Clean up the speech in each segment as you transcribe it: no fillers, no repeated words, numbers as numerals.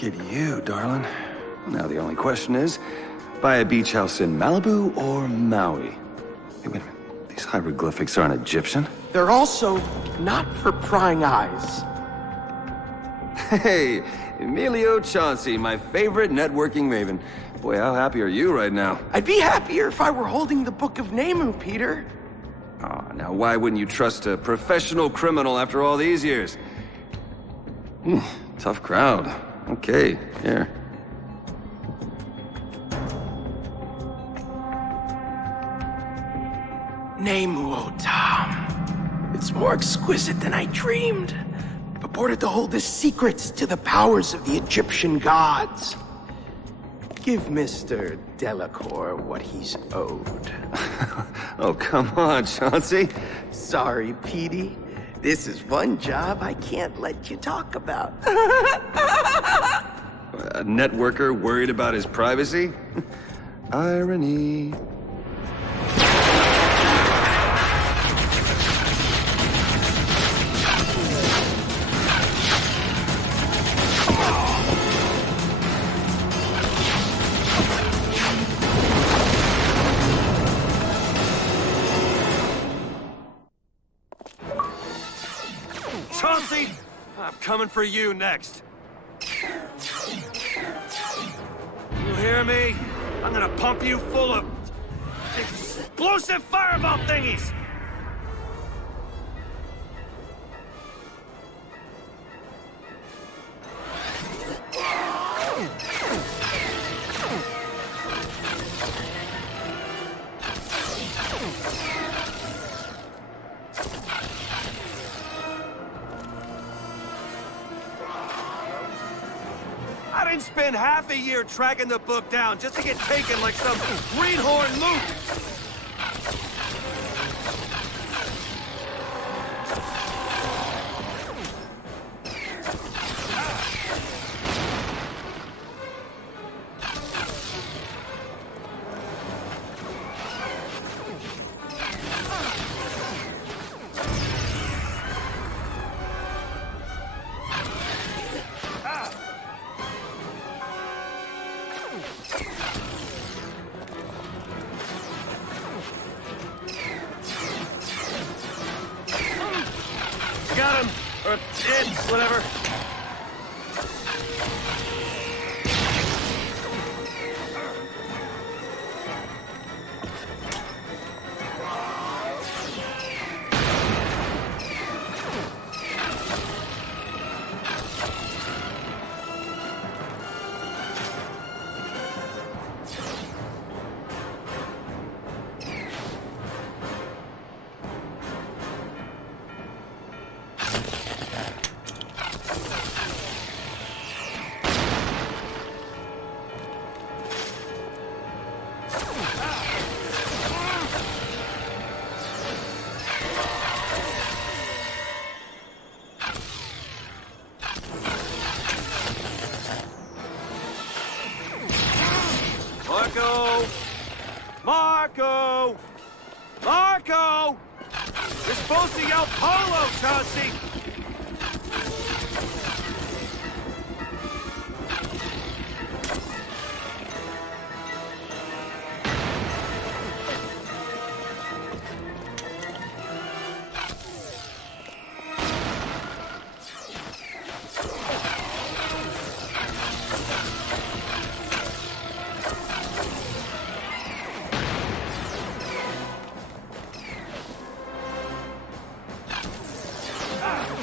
Look at you, darling. Now the only question is, buy a beach house in Malibu or Maui? Hey, wait a minute. These hieroglyphics aren't Egyptian. They're also not for prying eyes. Hey, Emilio Chauncey, my favorite networking maven. Boy, how happy are you right now? I'd be happier if I were holding the Book of Nemu, Peter. Aw, now why wouldn't you trust a professional criminal after all these years? Tough crowd. Okay, here. Nemu, oh Tom. It's more exquisite than I dreamed. Purported to hold the secrets to the powers of the Egyptian gods. Give Mr. Delacour what he's owed. Oh, come on, Chauncey. Sorry, Petey. This is one job I can't let you talk about. A networker worried about his privacy? Irony. Chauncey, I'm coming for you next. You hear me? I'm gonna pump you full of explosive fireball thingies! I didn't spend half a year tracking the book down just to get taken like some greenhorn mook. Got him! Or it, whatever. Marco! Marco! Marco! You're supposed to yell polo, Chauncey! Ah!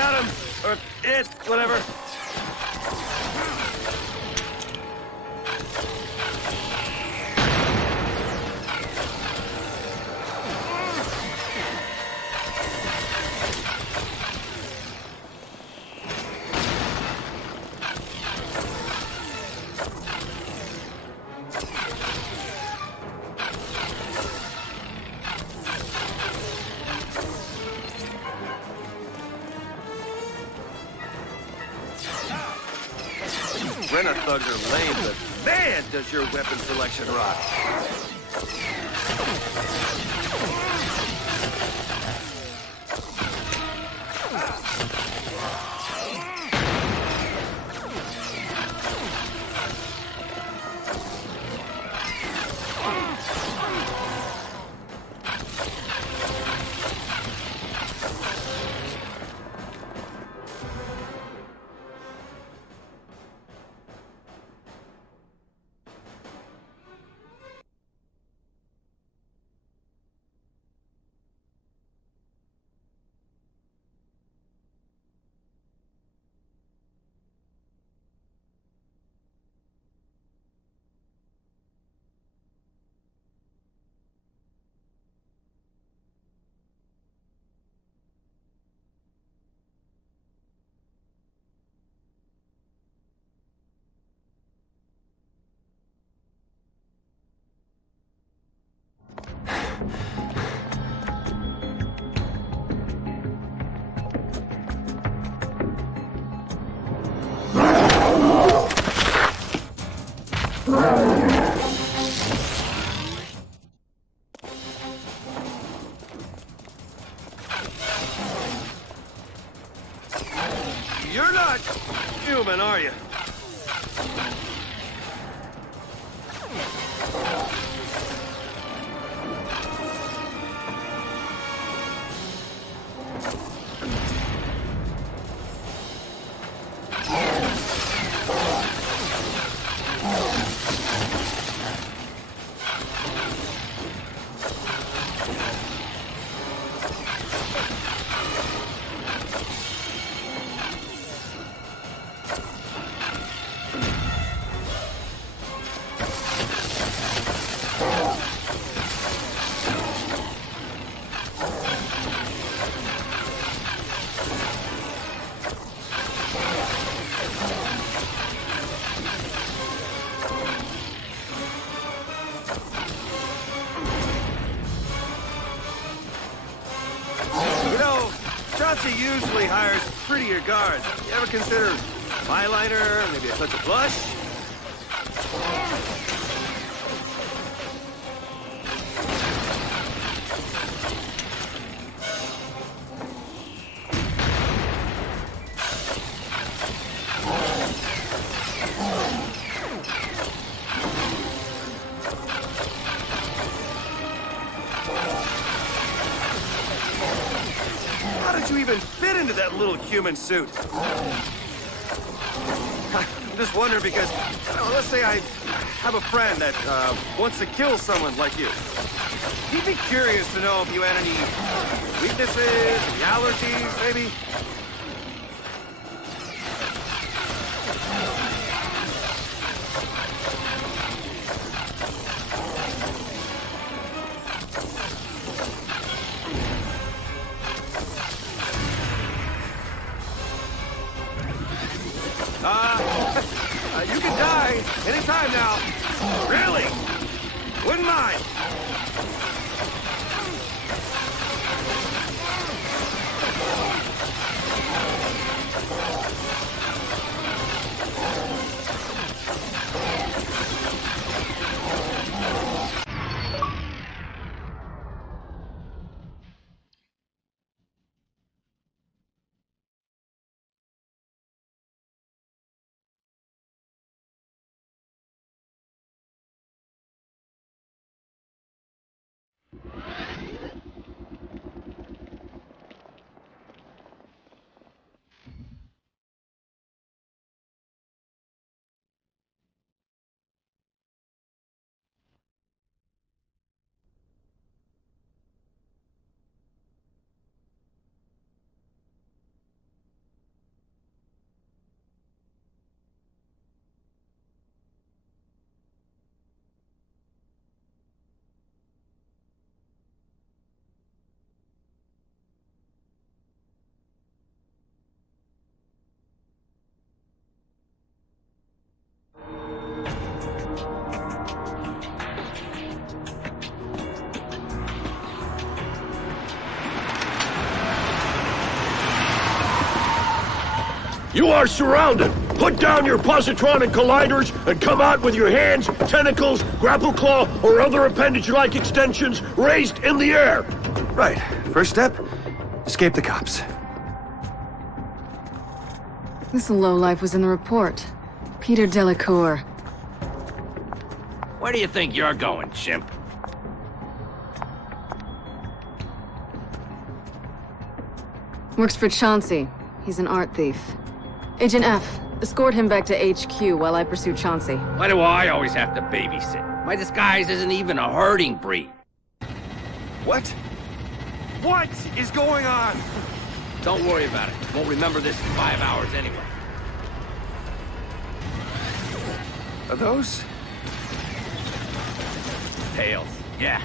got him! Or it, whatever. Rena thugs are lame, but man, does your weapon selection rock. You're not human, are you? Chauncey usually hires prettier guards. You ever consider eyeliner, maybe a touch of blush? How did you even fit into that little human suit? I'm just wondering because, let's say I have a friend that wants to kill someone like you. He'd be curious to know if you had any weaknesses, any allergies, maybe? You can die anytime now. Really? Wouldn't mind. You are surrounded. Put down your positronic colliders and come out with your hands, tentacles, grapple claw, or other appendage-like extensions raised in the air. Right. First step, escape the cops. This lowlife was in the report. Peter Delacour. Where do you think you're going, chimp? Works for Chauncey. He's an art thief. Agent F, escort him back to HQ while I pursue Chauncey. Why do I always have to babysit? My disguise isn't even a herding breed. What? What is going on? Don't worry about it. Won't remember this in 5 hours anyway. Are those? Tails. Yeah.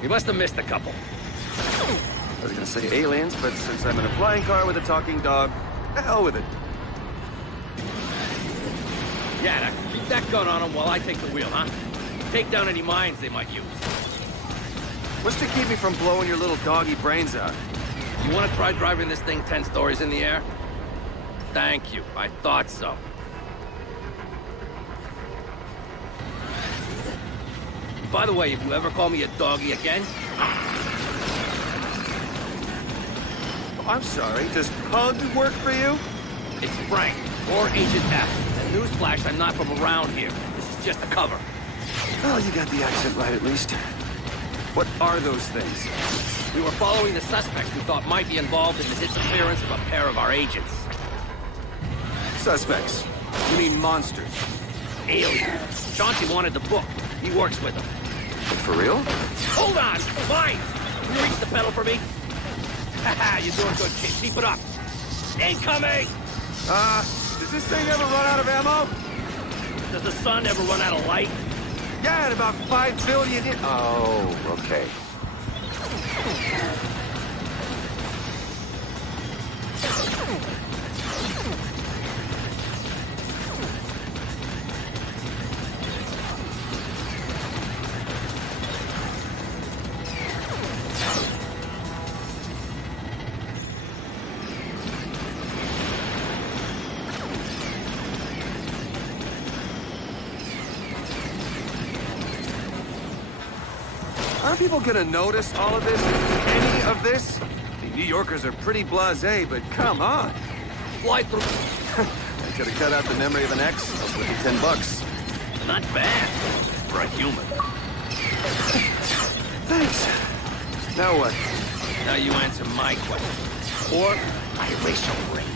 We must have missed a couple. I was gonna say aliens, but since I'm in a flying car with a talking dog, the hell with it. Yeah, now keep that gun on them while I take the wheel, huh? Take down any mines they might use. What's to keep me from blowing your little doggy brains out? You want to try driving this thing 10 stories in the air? Thank you. I thought so. By the way, if you ever call me a doggy again... Oh, I'm sorry, does Pug work for you? It's Frank, or Agent F. And newsflash, I'm not from around here. This is just a cover. Well, you got the accent right at least. What are those things? We were following the suspect we thought might be involved in the disappearance of a pair of our agents. Suspects. You mean monsters? Aliens. Chauncey wanted the book. He works with them. For real? Hold on! Mine! Can you reach the pedal for me? Haha, you're doing good, kid. Keep it up. Incoming! Does this thing ever run out of ammo? Does the sun ever run out of light? Yeah, in about 5 billion years. Oh, okay. Aren't people gonna notice all of this? Any of this? The New Yorkers are pretty blasé, but come on. Fly through. I could have cut out the memory of an ex. I'll flip you $10. Not bad. For a human. Thanks. Now what? Now you answer my question. Or I erase your brain.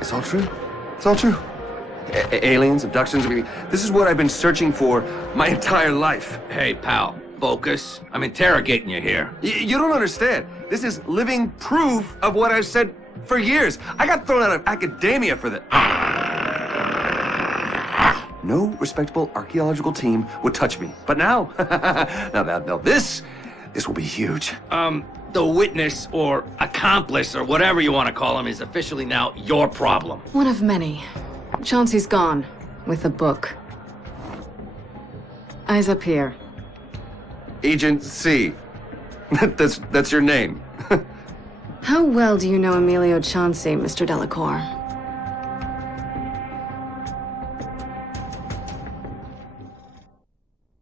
It's all true. It's all true. Aliens, abductions, I mean, this is what I've been searching for my entire life. Hey, pal. Focus. I'm interrogating you here. You don't understand. This is living proof of what I've said for years. I got thrown out of academia for that. No respectable archaeological team would touch me. But now, now this will be huge. The witness or accomplice or whatever you want to call him is officially now your problem. One of many. Chauncey's gone. With the book. Eyes up here. Agent C. That's your name. How well do you know Emilio Chauncey, Mr. Delacour?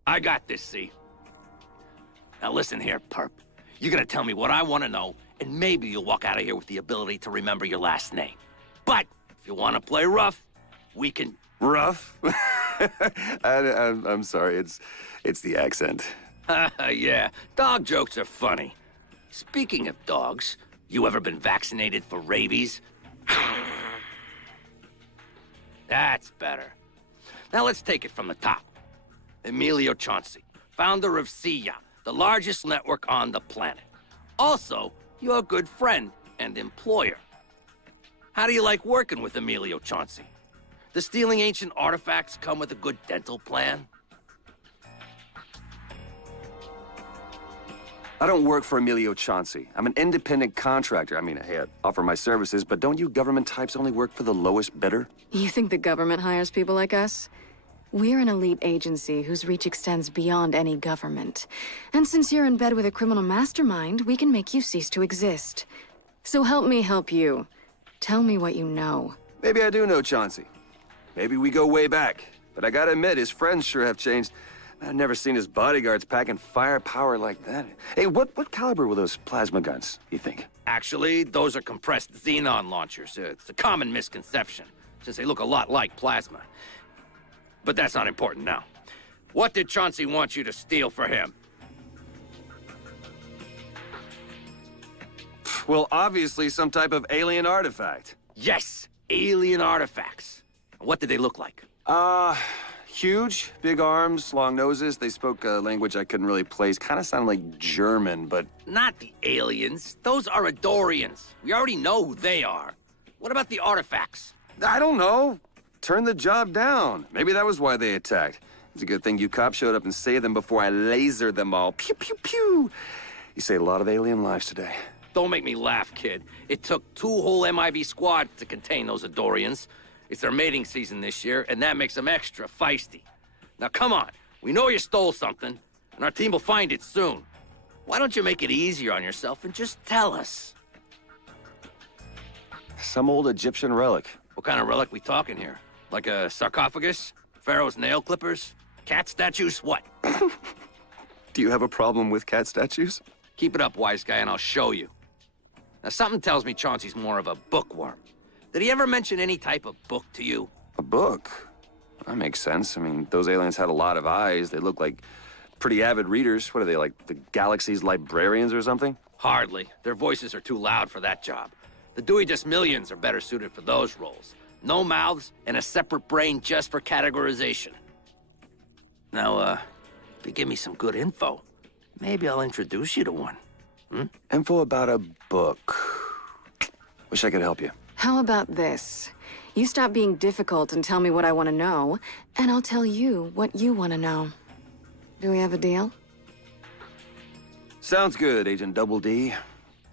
I got this, see? Now listen here, perp. You're gonna tell me what I want to know, and maybe you'll walk out of here with the ability to remember your last name. But if you want to play rough, we can... Rough? I'm sorry, it's the accent. Yeah, dog jokes are funny. Speaking of dogs, you ever been vaccinated for rabies? That's better. Now let's take it from the top. Emilio Chauncey, founder of SIA, the largest network on the planet. Also, your good friend and employer. How do you like working with Emilio Chauncey? Does stealing ancient artifacts come with a good dental plan? I don't work for Emilio Chauncey. I'm an independent contractor. I mean, hey, I offer my services, but don't you government types only work for the lowest bidder? You think the government hires people like us? We're an elite agency whose reach extends beyond any government. And since you're in bed with a criminal mastermind, we can make you cease to exist. So help me help you. Tell me what you know. Maybe I do know Chauncey. Maybe we go way back. But I gotta admit, his friends sure have changed. I've never seen his bodyguards packing firepower like that. Hey, what caliber were those plasma guns, you think? Actually, those are compressed xenon launchers. It's a common misconception, since they look a lot like plasma. But that's not important now. What did Chauncey want you to steal for him? Well, obviously some type of alien artifact. Yes, alien artifacts. What did they look like? Huge, big arms, long noses. They spoke a language I couldn't really place. Kind of sounded like German, but... Not the aliens. Those are Adorians. We already know who they are. What about the artifacts? I don't know. Turn the job down. Maybe that was why they attacked. It's a good thing you cops showed up and saved them before I lasered them all. Pew, pew, pew. You saved a lot of alien lives today. Don't make me laugh, kid. It took 2 whole MIB squads to contain those Adorians. It's their mating season this year, and that makes them extra feisty. Now come on, we know you stole something, and our team will find it soon. Why don't you make it easier on yourself and just tell us? Some old Egyptian relic. What kind of relic we talking here? Like a sarcophagus? Pharaoh's nail clippers? Cat statues? What? Do you have a problem with cat statues? Keep it up, wise guy, and I'll show you. Now something tells me Chauncey's more of a bookworm. Did he ever mention any type of book to you? A book? That makes sense. I mean, those aliens had a lot of eyes. They look like pretty avid readers. What are they, like the galaxy's librarians or something? Hardly. Their voices are too loud for that job. The Dewey Decimillions are better suited for those roles. No mouths and a separate brain just for categorization. Now, if you give me some good info, maybe I'll introduce you to one. Info about a book. Wish I could help you. How about this? You stop being difficult and tell me what I want to know, and I'll tell you what you want to know. Do we have a deal? Sounds good, Agent Double D.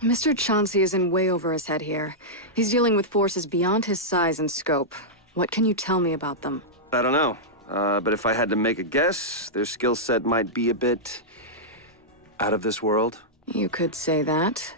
Mr. Chauncey is in way over his head here. He's dealing with forces beyond his size and scope. What can you tell me about them? I don't know. But if I had to make a guess, their skill set might be a bit... out of this world. You could say that.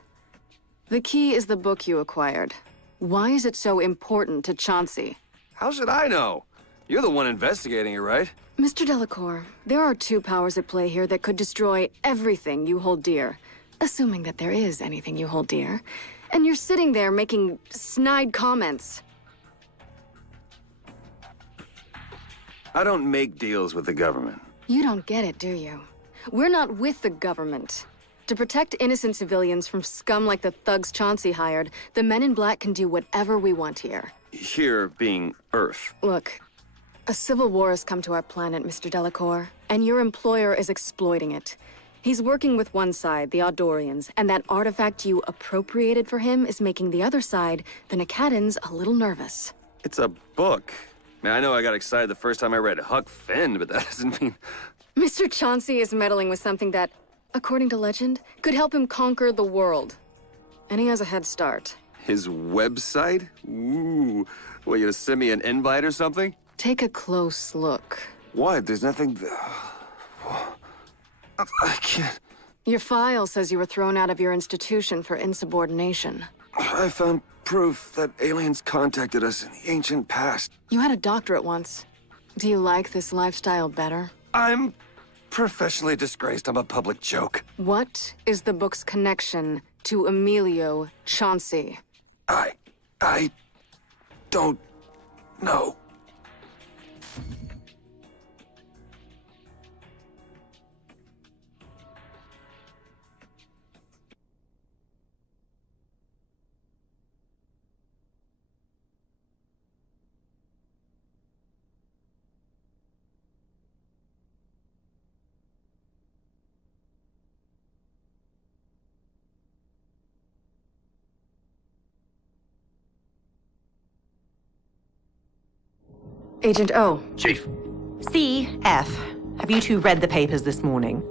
The key is the book you acquired. Why is it so important to Chauncey? How should I know? You're the one investigating it, right? Mr. Delacour, there are 2 powers at play here that could destroy everything you hold dear. Assuming that there is anything you hold dear. And you're sitting there making snide comments. I don't make deals with the government. You don't get it, do you? We're not with the government. To protect innocent civilians from scum like the thugs Chauncey hired, the Men in Black can do whatever we want here. Here being Earth. Look, a civil war has come to our planet, Mr. Delacour, and your employer is exploiting it. He's working with one side, the Aldorians, and that artifact you appropriated for him is making the other side, the Nakatans, a little nervous. It's a book. I mean, I know I got excited the first time I read Huck Finn, but that doesn't mean... Mr. Chauncey is meddling with something that, according to legend, could help him conquer the world. And he has a head start. His website? Ooh. What, you send me an invite or something? Take a close look. What? There's nothing... I can't... Your file says you were thrown out of your institution for insubordination. I found proof that aliens contacted us in the ancient past. You had a doctorate once. Do you like this lifestyle better? I'm professionally disgraced. I'm a public joke. What is the book's connection to Emilio Chauncey? I don't know. Agent O. Chief. CF, have you two read the papers this morning?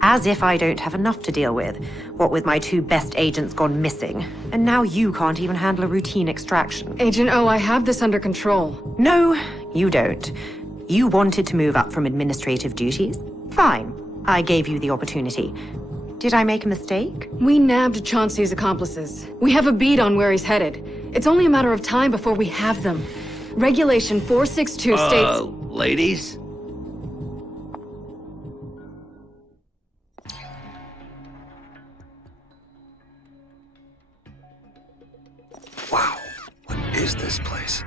As if I don't have enough to deal with, what with my two best agents gone missing. And now you can't even handle a routine extraction. Agent O, I have this under control. No, you don't. You wanted to move up from administrative duties? Fine. I gave you the opportunity. Did I make a mistake? We nabbed Chauncey's accomplices. We have a bead on where he's headed. It's only a matter of time before we have them. Regulation 462 states... Ladies? Wow, what is this place?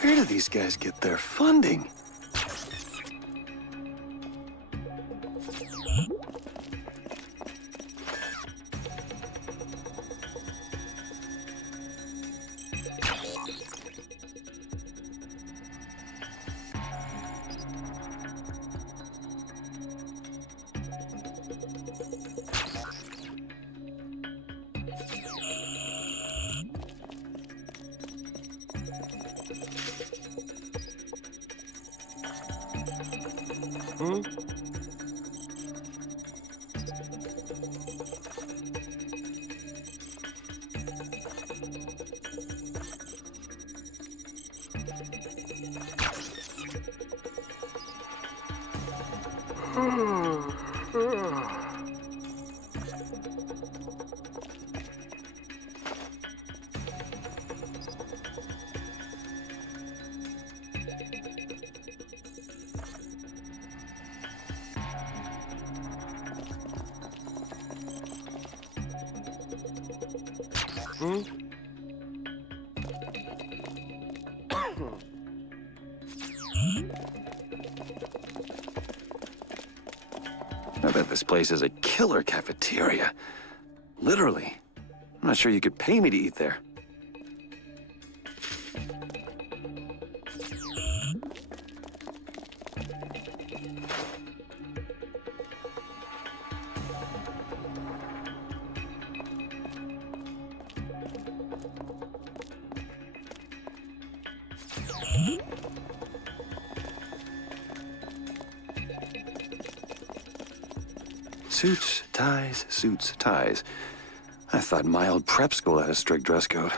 Where do these guys get their funding? I bet this place is a killer cafeteria. Literally. I'm not sure you could pay me to eat there. Suits, ties. I thought my old prep school had a strict dress code.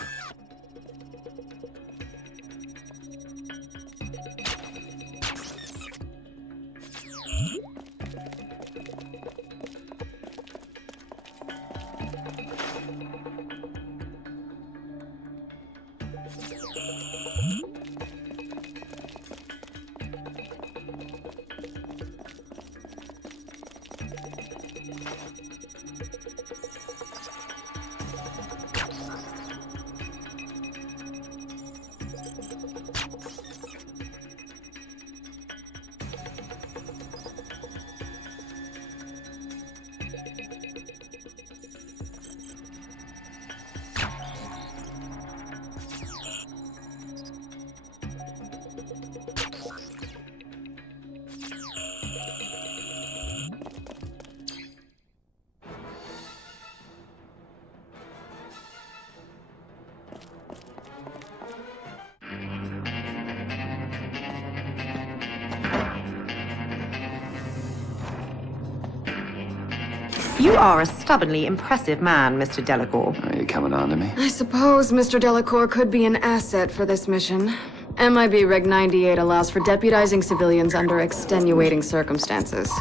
You are a stubbornly impressive man, Mr. Delacour. Are you coming on to me? I suppose Mr. Delacour could be an asset for this mission. MIB Reg 98 allows for deputizing civilians under extenuating circumstances.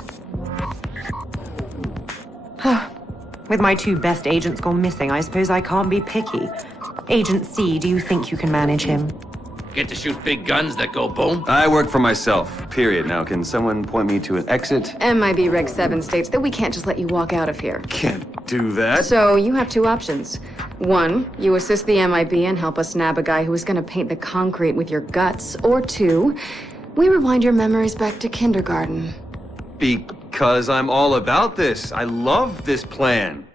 With my two best agents gone missing, I suppose I can't be picky. Agent C, do you think you can manage him? Get to shoot big guns that go boom? I work for myself, period. Now, can someone point me to an exit? MIB Reg 7 states that we can't just let you walk out of here. Can't do that. So you have two options. One, you assist the MIB and help us nab a guy who is going to paint the concrete with your guts. Or two, we rewind your memories back to kindergarten. Because I'm all about this. I love this plan.